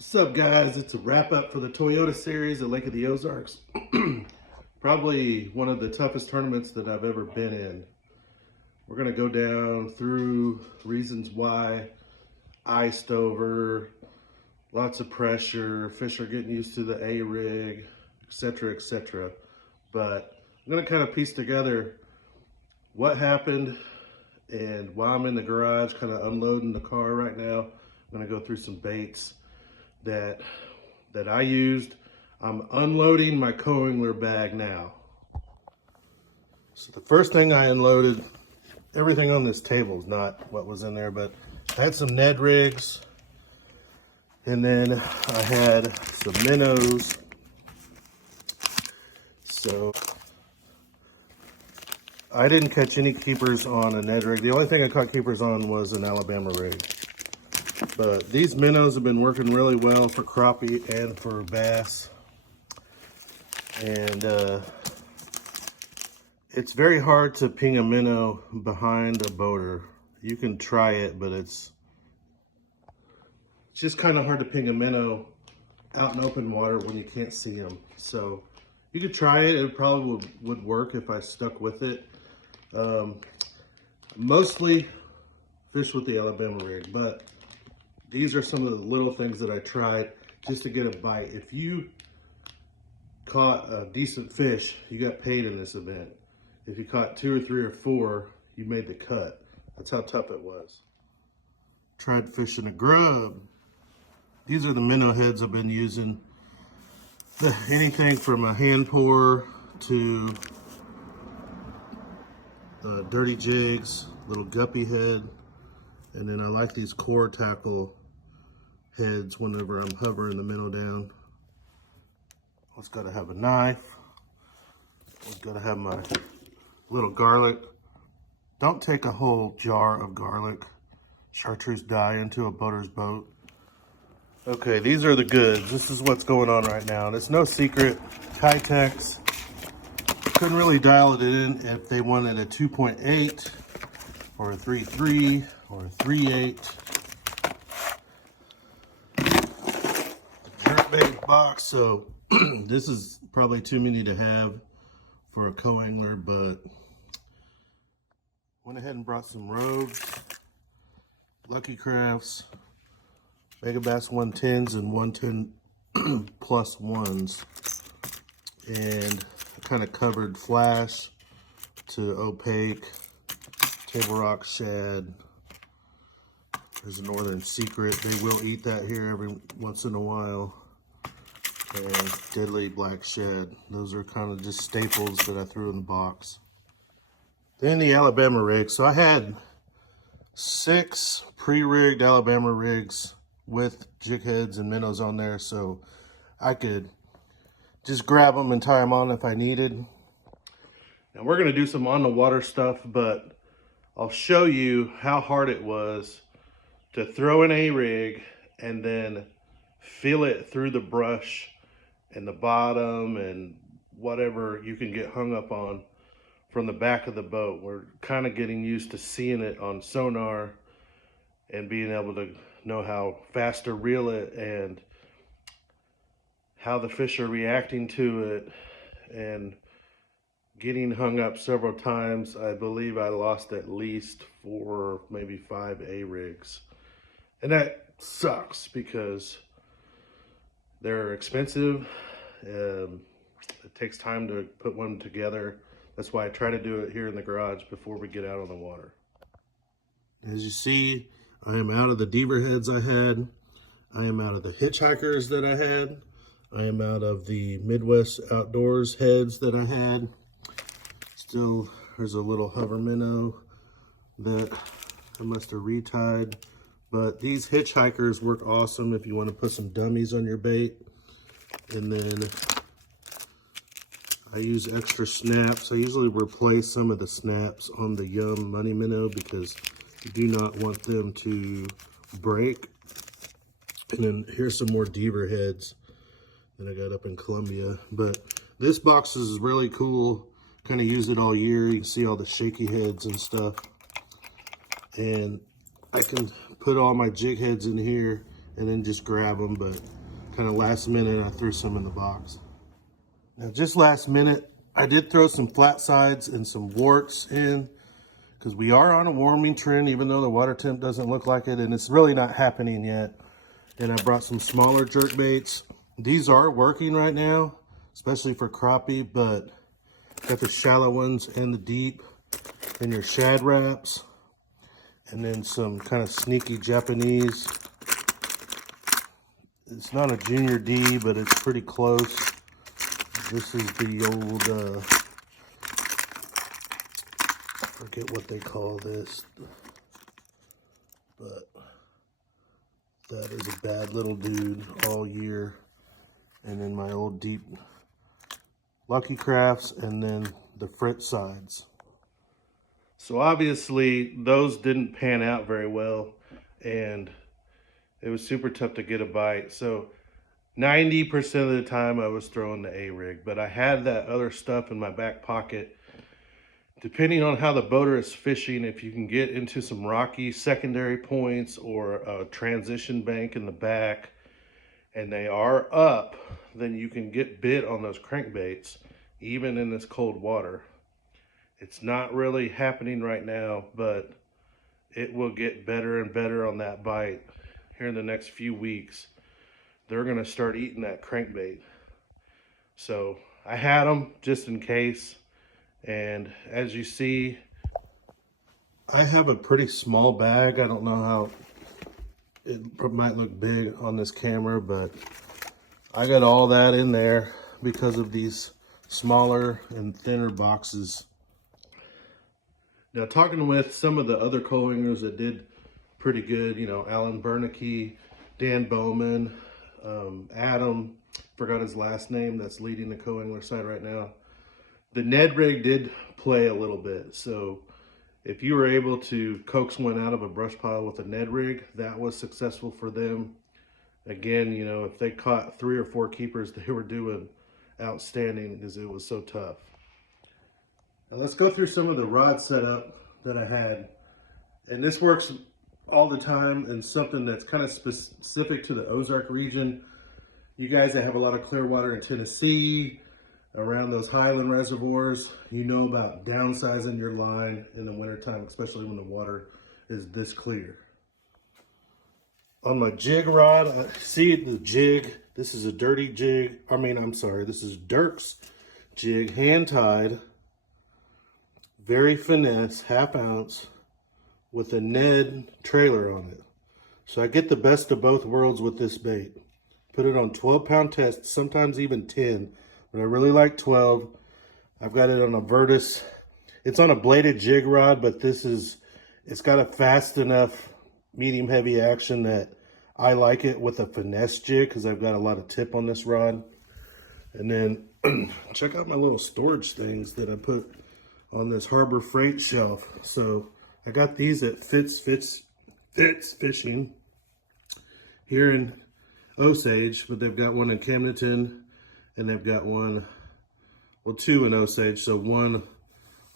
What's up, guys? It's a wrap up for the Toyota series at Lake of the Ozarks. Probably one of the toughest tournaments that I've ever been in. We're going to go down through reasons why, iced over, lots of pressure, fish are getting used to the A-rig, etc., etc. But I'm going to kind of piece together what happened and why I'm in the garage kind of unloading the car right now. I'm going to go through some baits that I used. I'm unloading my co-angler bag now. So the first thing I unloaded, everything on this table is not what was in there, but I had some Ned rigs, and then I had some minnows. So I didn't catch any keepers on a Ned rig. The only thing I caught keepers on was an Alabama rig. But these minnows have been working really well for crappie and for bass. And it's very hard to ping a minnow behind a boater. You can try it, but it's just kind of hard to ping a minnow out in open water when you can't see them. So you could try it. It probably would work if I stuck with it. Mostly fish with the Alabama rig, but these are some of the little things that I tried just to get a bite. If you caught a decent fish, you got paid in this event. If you caught 2 or 3 or 4, you made the cut. That's how tough it was. Tried fishing a grub. These are the minnow heads I've been using. Anything from a hand pour to dirty jigs, little guppy head. And then I like these core tackle heads whenever I'm hovering the minnow down. Always gotta have a knife. Always gotta have my little garlic. Don't take a whole jar of garlic. Chartreuse dye into a boater's boat. Okay, these are the goods. This is what's going on right now. And it's no secret, Kitex couldn't really dial it in if they wanted a 2.8 or a 3.3 or a 3.8. Jerkbait box, so this is probably too many to have for a co-angler, but went ahead and brought some Rogues, Lucky Crafts, Megabass 110s and 110 plus ones, and kind of covered flash to opaque, Table Rock shad. There's a Northern Secret. They will eat that here every once in a while. And Deadly Black Shad. Those are kind of just staples that I threw in the box. Then the Alabama rig. So I had 6 pre-rigged Alabama rigs with jig heads and minnows on there, so I could just grab them and tie them on if I needed. Now we're gonna do some on the water stuff, but I'll show you how hard it was to throw an A-rig and then feel it through the brush and the bottom and whatever you can get hung up on from the back of the boat. We're kind of getting used to seeing it on sonar and being able to know how fast to reel it and how the fish are reacting to it, and getting hung up several times. I believe I lost at least 4, maybe 5 A-rigs. And that sucks because they're expensive. It takes time to put one together. That's why I try to do it here in the garage before we get out on the water. As you see, I am out of the Deaver heads I had. I am out of the hitchhikers that I had. I am out of the Midwest Outdoors heads that I had. Still, there's a little hover minnow that I must have retied. But these hitchhikers work awesome if you want to put some dummies on your bait. And then I use extra snaps. I usually replace some of the snaps on the Yum Money Minnow because you do not want them to break. And then here's some more Deaver heads that I got up in Columbia. But this box is really cool. Kind of use it all year. You can see all the shaky heads and stuff. And I can put all my jig heads in here and then just grab them, but kind of last minute I threw some in the box. Now just last minute, I did throw some flat sides and some warts in, because we are on a warming trend, even though the water temp doesn't look like it, and it's really not happening yet. And I brought some smaller jerk baits. These are working right now, especially for crappie, but got the shallow ones and the deep, and your shad wraps, and then some kind of sneaky Japanese. It's not a junior D, but it's pretty close. This is the old, I forget what they call this, but that is a bad little dude all year. And then my old deep Lucky Crafts, and then the Fritz sides. So obviously those didn't pan out very well, and it was super tough to get a bite. So 90% of the time I was throwing the A-rig, but I had that other stuff in my back pocket. Depending on how the boater is fishing, if you can get into some rocky secondary points or a transition bank in the back, and they are up, then you can get bit on those crankbaits, even in this cold water. It's not really happening right now, but it will get better and better on that bite here in the next few weeks. They're gonna start eating that crankbait. So I had them just in case. And as you see, I have a pretty small bag. I don't know how it might look big on this camera, but I got all that in there because of these smaller and thinner boxes. Now, talking with some of the other co-wingers that did pretty good, you know, Alan Bernicke, Dan Bowman, Adam, forgot his last name, that's leading the co-wingler side right now. The Ned rig did play a little bit, so if you were able to coax one out of a brush pile with a Ned rig, that was successful for them. Again, you know, if they caught 3 or 4 keepers, they were doing outstanding because it was so tough. Now let's go through some of the rod setup that I had. And this works all the time, and something that's kind of specific to the Ozark region. You guys that have a lot of clear water in Tennessee, around those highland reservoirs, you know about downsizing your line in the wintertime, especially when the water is this clear. On my jig rod, I see the jig. This is a dirty jig. This is Dirk's jig, hand tied, very finesse, 1/2 ounce, with a Ned trailer on it. So I get the best of both worlds with this bait. Put it on 12-pound test, sometimes even 10, but I really like 12. I've got it on a Vertus. It's on a bladed jig rod, but it's got a fast enough medium heavy action that I like it with a finesse jig, because I've got a lot of tip on this rod. And then check out my little storage things that I put on this Harbor Freight shelf. So I got these at Fitz Fishing here in Osage, but they've got one in Camdenton, and they've got one, well, 2 in Osage. So one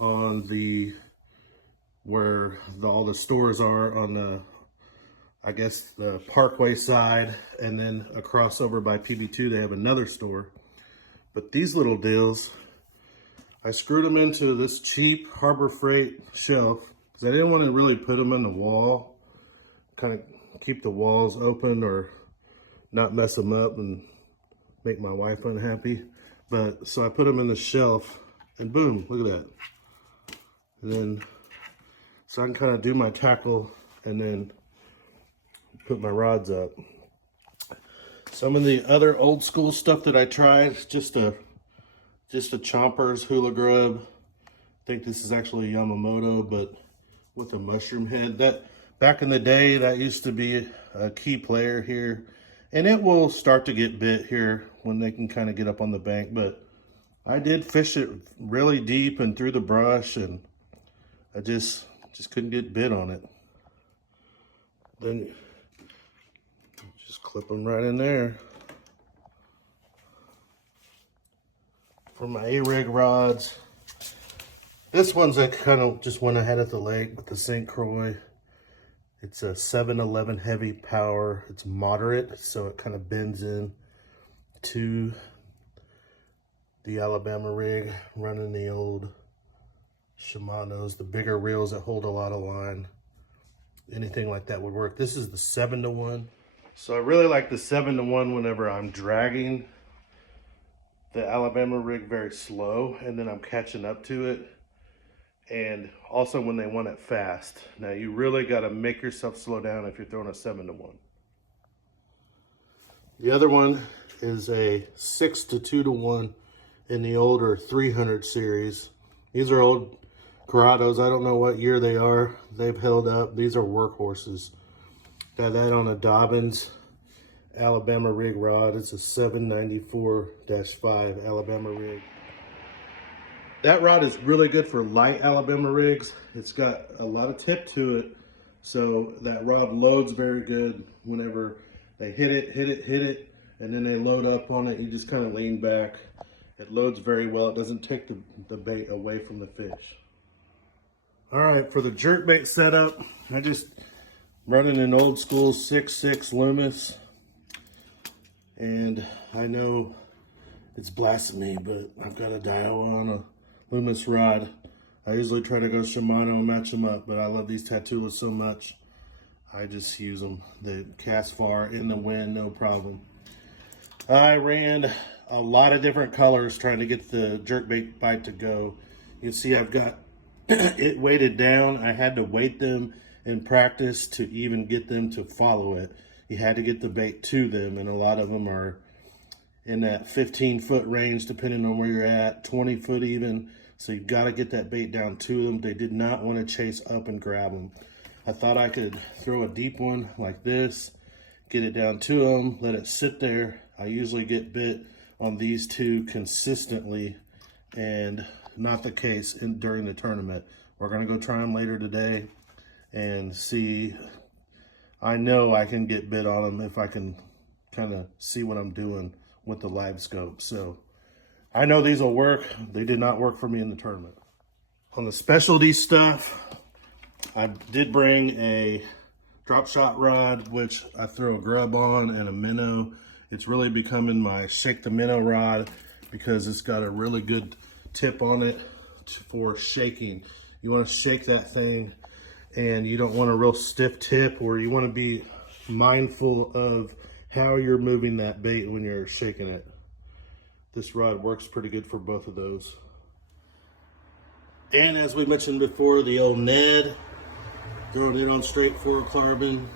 on where all the stores are on the, I guess, the Parkway side, and then across over by PB2 they have another store. But these little deals, I screwed them into this cheap Harbor Freight shelf because I didn't want to really put them on the wall, kind of keep the walls open or not mess them up and make my wife unhappy. But so I put them in the shelf, and boom, look at that. And then so I can kind of do my tackle and then put my rods up. Some of the other old school stuff that I tried, just a Chompers Hula Grub. I think this is actually a Yamamoto, but with a mushroom head. That back in the day, that used to be a key player here, and it will start to get bit here when they can kind of get up on the bank. But I did fish it really deep and through the brush, and I just couldn't get bit on it. Then just clip them right in there. For my A-rig rods, this one's I kind of just went ahead at the lake with the St. Croix, It's a 711 heavy power. It's moderate, so it kind of bends in to the Alabama rig, running the old Shimano's, the bigger reels that hold a lot of line. Anything like that would work. This is the 7-to-1. So I really like the 7-to-1 whenever I'm dragging the Alabama rig very slow and then I'm catching up to it. And also when they want it fast. Now you really got to make yourself slow down if you're throwing a 7-to-1. The other one is a 6-to-2-to-1 in the older 300 series. These are old Corrados. I don't know what year they are. They've held up. These are workhorses. Got that on a Dobbins Alabama rig rod. It's a 794-5 Alabama rig. That rod is really good for light Alabama rigs. It's got a lot of tip to it, so that rod loads very good. Whenever they hit it, and then they load up on it, you just kind of lean back. It loads very well. It doesn't take the bait away from the fish. All right, for the jerkbait setup, I just running an old school 6.6 Loomis. And I know it's blasphemy, but I've got a Daiwa on a Loomis rod. I usually try to go Shimano and match them up, but I love these Tattulas so much. I just use them. They cast far in the wind, no problem. I ran a lot of different colors trying to get the jerkbait bite to go. You can see I've got it weighted down. I had to weight them in practice to even get them to follow it. You had to get the bait to them, and a lot of them are in that 15-foot range, depending on where you're at, 20 foot even. So you got to get that bait down to them. They did not want to chase up and grab them. I thought I could throw a deep one like this, get it down to them, let it sit there. I usually get bit on these two consistently, and not the case during the tournament. We're going to go try them later today and see. I know I can get bit on them if I can kind of see what I'm doing with the live scope. So I know these will work. They did not work for me in the tournament. On the specialty stuff, I did bring a drop shot rod, which I throw a grub on, and a minnow. It's really becoming my shake the minnow rod because it's got a really good tip on it for shaking. You want to shake that thing, and you don't want a real stiff tip, or you want to be mindful of how you're moving that bait when you're shaking it. This rod works pretty good for both of those. And as we mentioned before, the old Ned, throwing it on straight fluorocarbon,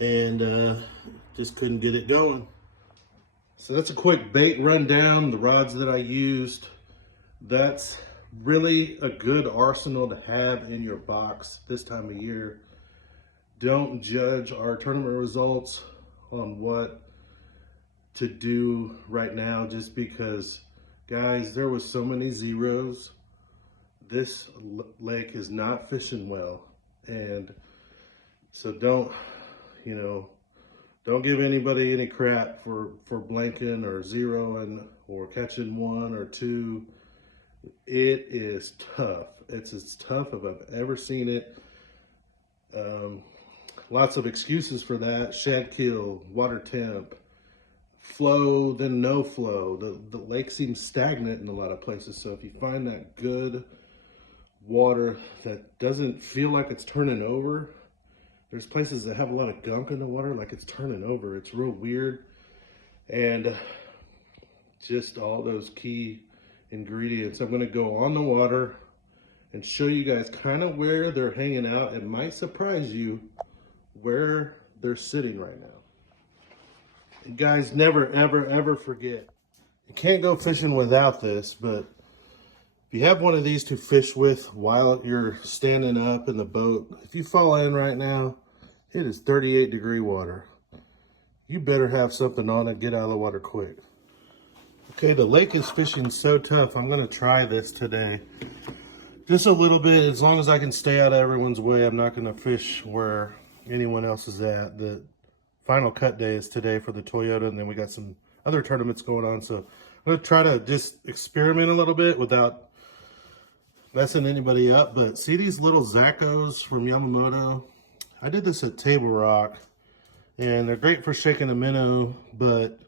and just couldn't get it going. So that's a quick bait rundown, the rods that I used. That's really a good arsenal to have in your box this time of year. Don't judge our tournament results on what to do right now just because, guys, there was so many zeros. This lake is not fishing well, and so don't give anybody any crap for blanking or zeroing or catching 1 or 2. It is tough. It's as tough as I've ever seen it. Lots of excuses for that. Shad kill, water temp, flow, then no flow. The lake seems stagnant in a lot of places. So if you find that good water that doesn't feel like it's turning over, there's places that have a lot of gunk in the water like it's turning over. It's real weird. And just all those key ingredients. I'm going to go on the water and show you guys kind of where they're hanging out. It might surprise you where they're sitting right now. And guys, never, ever, ever forget, you can't go fishing without this, but if you have one of these to fish with while you're standing up in the boat, if you fall in right now, it is 38-degree water. You better have something on it. Get out of the water quick. Okay, the lake is fishing so tough. I'm going to try this today. Just a little bit. As long as I can stay out of everyone's way, I'm not going to fish where anyone else is at. The final cut day is today for the Toyota, and then we got some other tournaments going on. So I'm going to try to just experiment a little bit without messing anybody up. But see these little Zaccos from Yamamoto? I did this at Table Rock, and they're great for shaking a minnow, but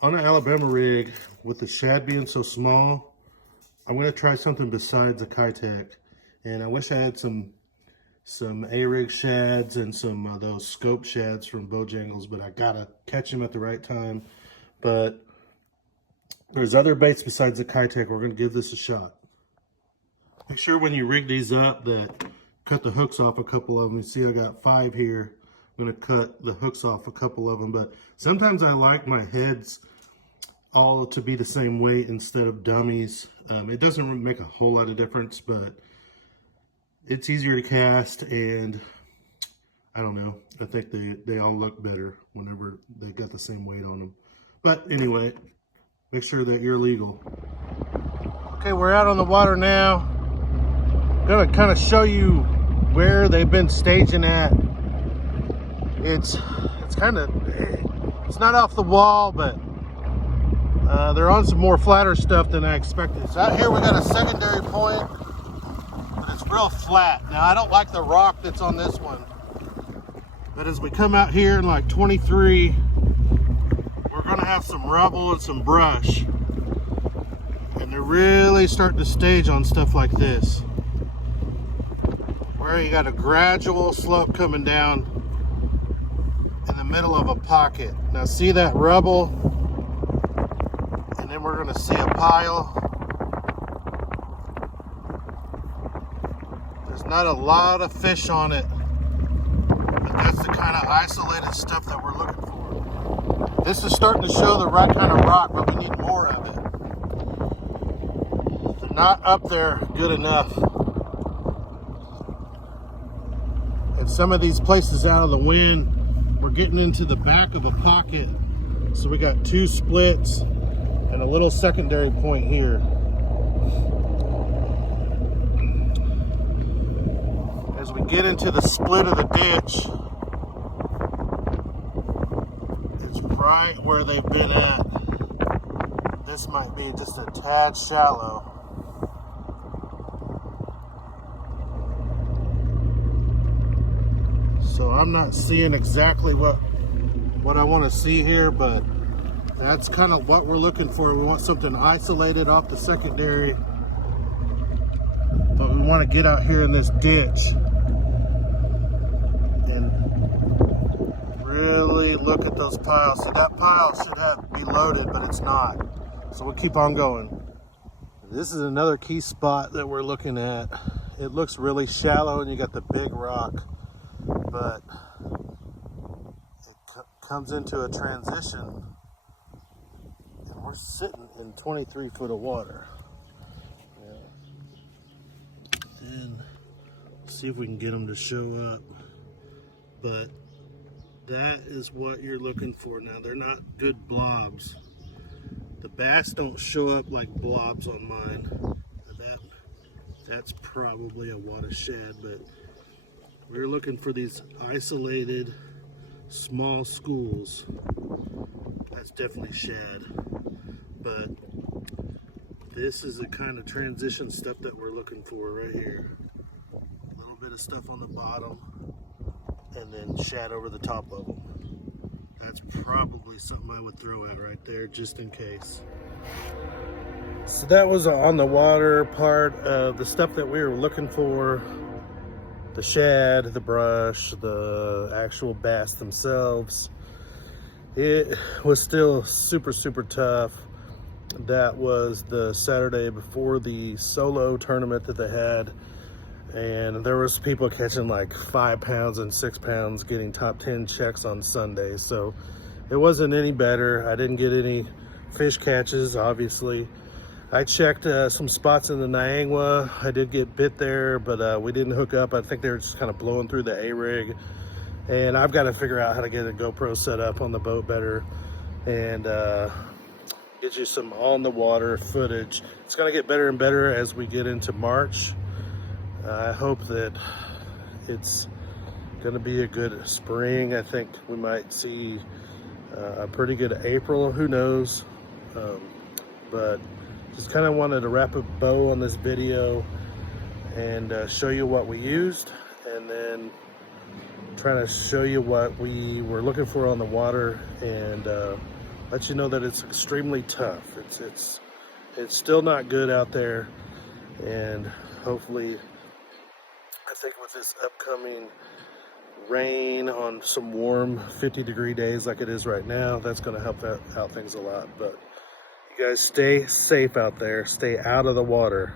on an Alabama rig, with the shad being so small, I'm going to try something besides a Kitech. And I wish I had some A-rig shads and some of those scope shads from Bojangles, but I gotta catch them at the right time. But there's other baits besides the Kitech. We're going to give this a shot. Make sure when you rig these up that cut the hooks off a couple of them. You see I got 5 here. I'm going to cut the hooks off a couple of them, but sometimes I like my heads all to be the same weight instead of dummies. It doesn't make a whole lot of difference, but it's easier to cast, and I don't know, I think they all look better whenever they got the same weight on them. But anyway, make sure that you're legal. Okay, we're out on the water now. I'm gonna kind of show you where they've been staging at. It's not off the wall, but they're on some more flatter stuff than I expected. So out here we got a secondary point, but it's real flat. Now I don't like the rock that's on this one, but as we come out here in like 23, we're gonna have some rubble and some brush, and they're really starting to stage on stuff like this, where you got a gradual slope coming down in the middle of a pocket. Now see that rubble? And then we're gonna see a pile. There's not a lot of fish on it, but that's the kind of isolated stuff that we're looking for. This is starting to show the right kind of rock, but we need more of it. They're not up there good enough. And some of these places out of the wind, we're getting into the back of a pocket. So we got 2 splits and a little secondary point here. As we get into the split of the ditch, it's right where they've been at. This might be just a tad shallow. So I'm not seeing exactly what I want to see here, but that's kind of what we're looking for. We want something isolated off the secondary, but we want to get out here in this ditch and really look at those piles. So that pile should be loaded, but it's not. So we'll keep on going. This is another key spot that we're looking at. It looks really shallow and you got the big rock, but it comes into a transition, and we're sitting in 23 foot of water. And see if we can get them to show up, but that is what you're looking for. Now they're not good blobs. The bass don't show up like blobs on mine. That's probably a wad shad, but we're looking for these isolated small schools. That's definitely shad, but this is the kind of transition stuff that we're looking for right here. A little bit of stuff on the bottom and then shad over the top of them. That's probably something I would throw at right there just in case. So that was on the water part of the stuff that we were looking for. The shad, the brush, the actual bass themselves. It was still super, super tough. That was the Saturday before the solo tournament that they had. And there was people catching like 5 pounds and 6 pounds, getting top 10 checks on Sunday. So it wasn't any better. I didn't get any fish catches, obviously. I checked some spots in the Niangua. I did get bit there, but we didn't hook up. I think they were just kind of blowing through the A-rig. And I've got to figure out how to get a GoPro set up on the boat better and get you some on the water footage. It's going to get better and better as we get into March. I hope that it's going to be a good spring. I think we might see a pretty good April. Who knows? But just kind of wanted to wrap a bow on this video and show you what we used, and then trying to show you what we were looking for on the water, and let you know that it's extremely tough. It's still not good out there, and hopefully, I think with this upcoming rain on some warm 50-degree days like it is right now, that's going to help out things a lot. But you guys stay safe out there, stay out of the water.